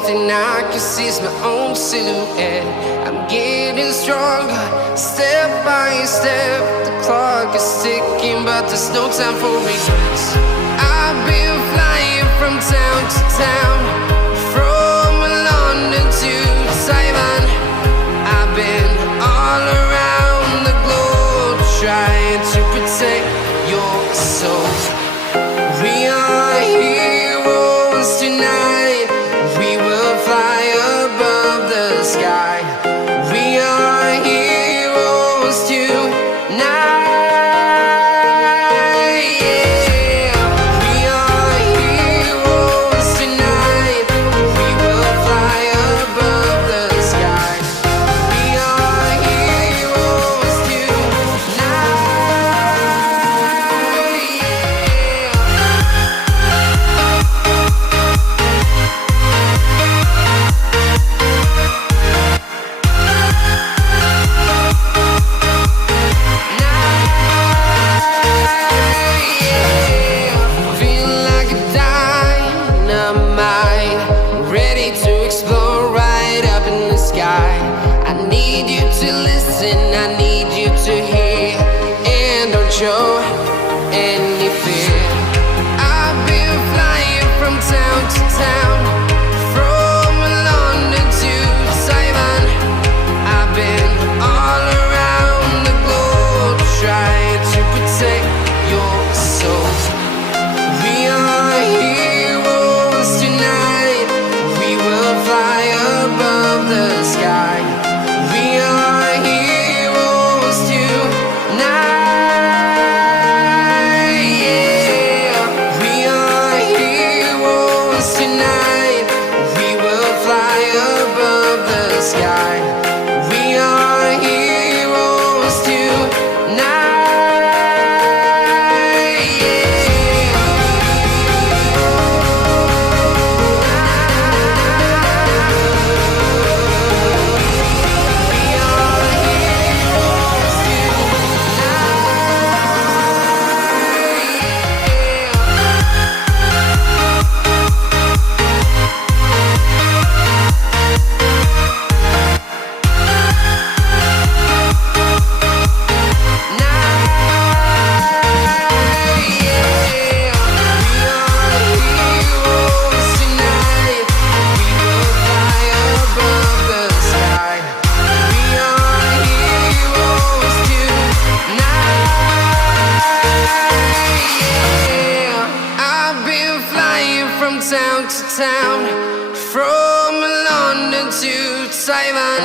only thing I can see is my own silhouette. I'm getting stronger, step by step. The clock is ticking, but there's no time for regrets. I've been flying from town to town, from London to Taiwan. I've been all around the globe, trying to protect your soul. We are heroes tonight. We will fly above the sky. We are heroes tonight. Yeah. We are heroes tonight. We will fly above the sky. We are heroes tonight. Feeling like a dynamite, ready to explode right up in the sky. I need you to listen, I need you to hear, and don't show any fear. I've been flying from town to town, from London to Taiwan. I've been all around the globe, trying to protect your soul. We are heroes tonight. We will fly above the sky. We are heroes tonight. Yeah. We are heroes tonight. We will fly above the sky. We are heroes tonight. Town to town, from London to Taiwan.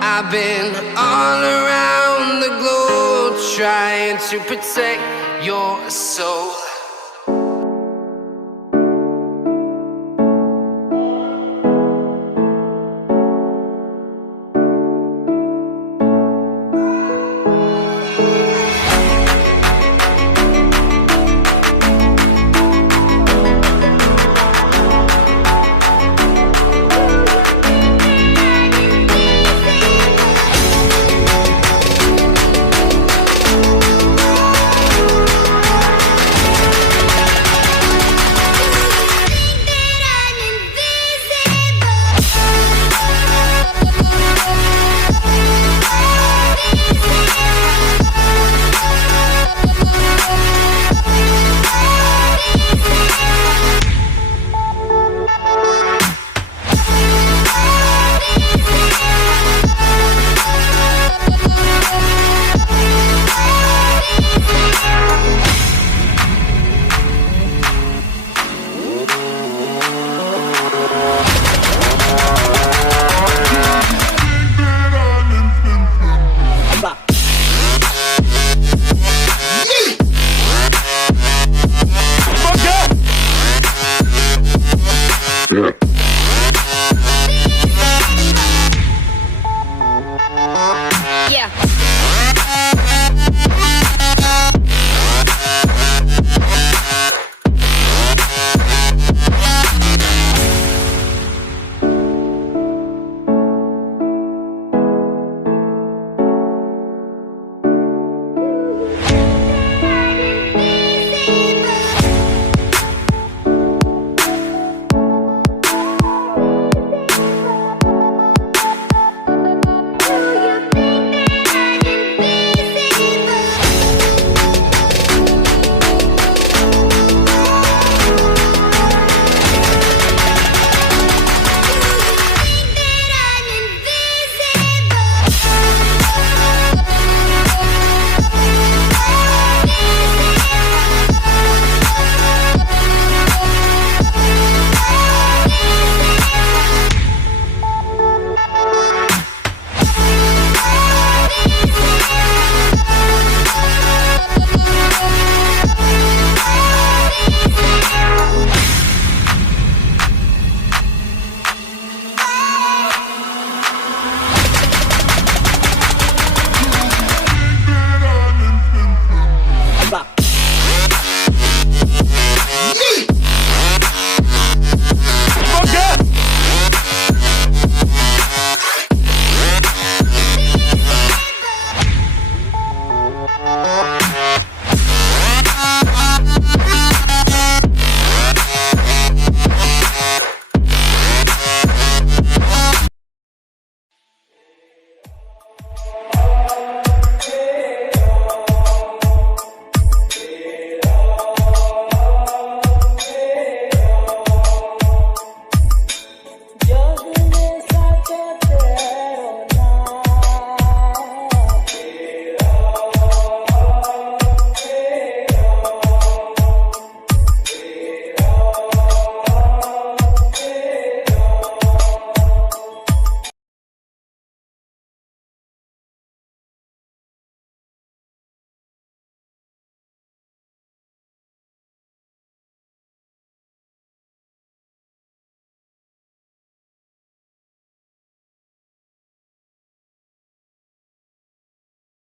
I've been all around the globe, trying to protect your soul.